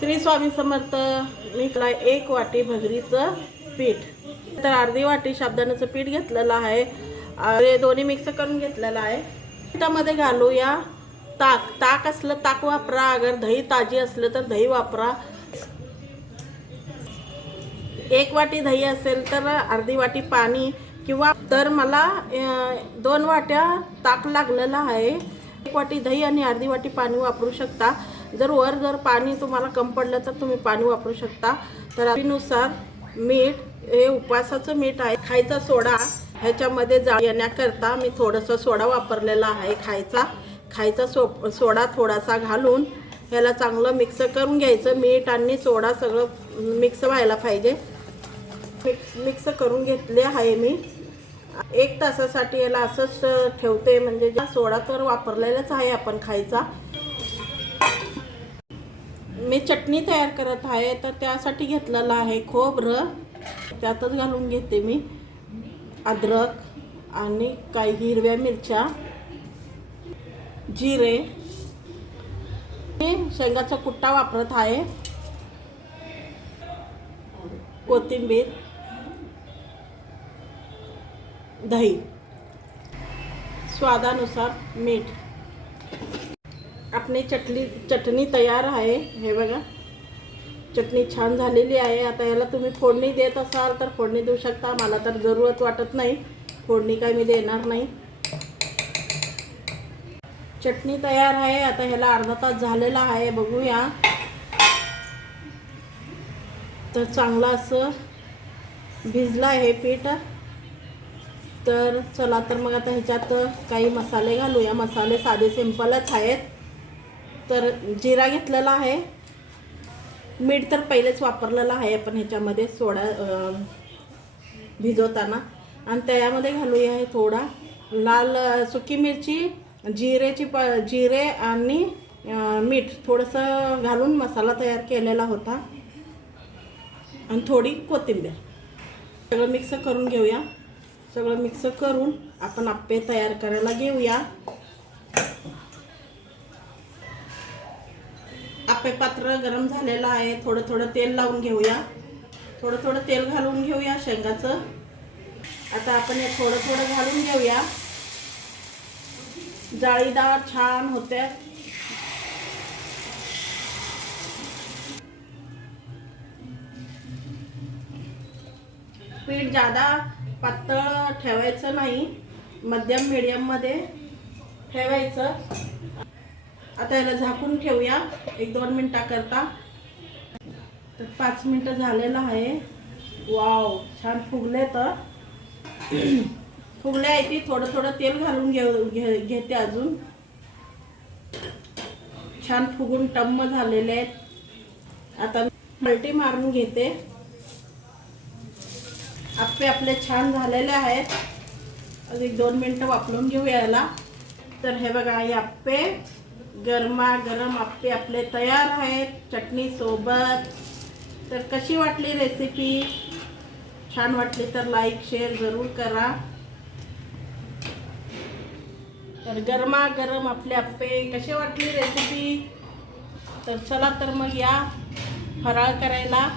श्री स्वामी समर्थ मी एक वाटी भगरीचं पीठ. तर अर्धी वाटी साबुदाण्याचं पीठ घेतलेलं आहे. दोन्ही मिक्स करून घेतलेलं आहे. पिठामध्ये घालूया ताक. ताक असलं ताक वापरा. अगर दही ताजी असलं तर दही वापरा. एक वाटी दही असेल तर अर्धी वाटी पाणी किंवा तर मला दोन वाट्या ताक लागलेलं आहे. एक वाटी दही आणि अर्धी वाटी पाणी वापरू शकता. जर वर जर पाणी तुम्हाला कम पडलं तर तुम्ही पाणी वापरू शकता. तर आवडीनुसार मीठ हे उपवासाचं मीठ आहे. खायचा सोडा ह्याच्यामध्ये जा येण्याकरता मी थोडंसं सोडा वापरलेला आहे खायचा. खायचा सो सोडा थोडासा घालून ह्याला चांगलं मिक्स करून घ्यायचं. मीठ आणि सोडा सगळं मिक्स व्हायला पाहिजे. मिक्स मिक्स करून घेतले आहे मी. एक तासासाठी याला असंच ठेवते. म्हणजे सोडा तर वापरलेलाच आहे आपण खायचा. मी चटणी तयार करत आहे तर त्यासाठी घेतलेलं आहे खोबरं. त्यातच घालून घेते मी अद्रक आणि काही हिरव्या मिरच्या जिरे. मी शेंगाचा कुट्टा वापरत आहे. कोथिंबीर दही. स्वादानुसार मीठ. आपली चटणी चटणी तयार आहे. हे बघा. चटणी छान झालेली आहे. आता याला तुम्ही फोडणी देत असाल तर फोडणी देऊ शकता. मला तर जरूरत वाटत नाही. फोडणी काय मी देणार नाही. चटणी तयार आहे. आता ह्याला अर्धा तास झालेला आहे. बघूया. तर चांगलं असं भिजलं आहे पीठ. तर चला तर मग आता ह्याच्यात काही मसाले घालूया. मसाले साधे सिंपलच आहेत. तर जिरा घेतलेला आहे. मीठ तर पहिलेच वापरलेलं आहे आपण ह्याच्यामध्ये सोडा भिजवताना. आणि त्यामध्ये घालूया आहे थोडा. लाल सुकी मिरची जिरेची प जिरे आणि मीठ. थोडंसं घालून मसाला तयार केलेला होता. आणि थोडी कोथिंबीर. सगळं मिक्स करून घेऊया. सगळं मिक्स करून आपण आप्पे तयार करायला घेऊया. आप्पे पात्र गरम झालेलं आहे. थोडं थोडं तेल लावून घेऊया. थोडं थोडं तेल घालून घेऊया शेंगाचं. आता आपण हे थोडं थोडं घालून घेऊया. जाळीदार छान होते. पीठ जादा पातळ ठेवायचं नाही. मध्यम मीडियममध्ये ठेवायचं. आता याला झाकून ठेवूया. एक दोन मिनटाकरता. तर पाच मिनटं झालेलं आहे. वाव छान फुगले तर. फुगले आहे ती. थोडं थोडं तेल घालून घेऊ घे घेते अजून. छान फुगून टम्म झालेले आहेत. आता मल्टी मारून घेते. आप्पे आपले छान झालेले आहेत. अजून एक दोन मिनटं वापरून घेऊ याला. तर हे बघा हे आप्पे गरमागरम आप्पे आपले तयार आहेत चटणीसोबत तर कशी वाटली रेसिपी छान वाटली तर लाईक शेअर जरूर करा. तर गरमागरम आपले आप्पे कसे वाटली रेसिपी तर चला तर मग या फराळ करायला.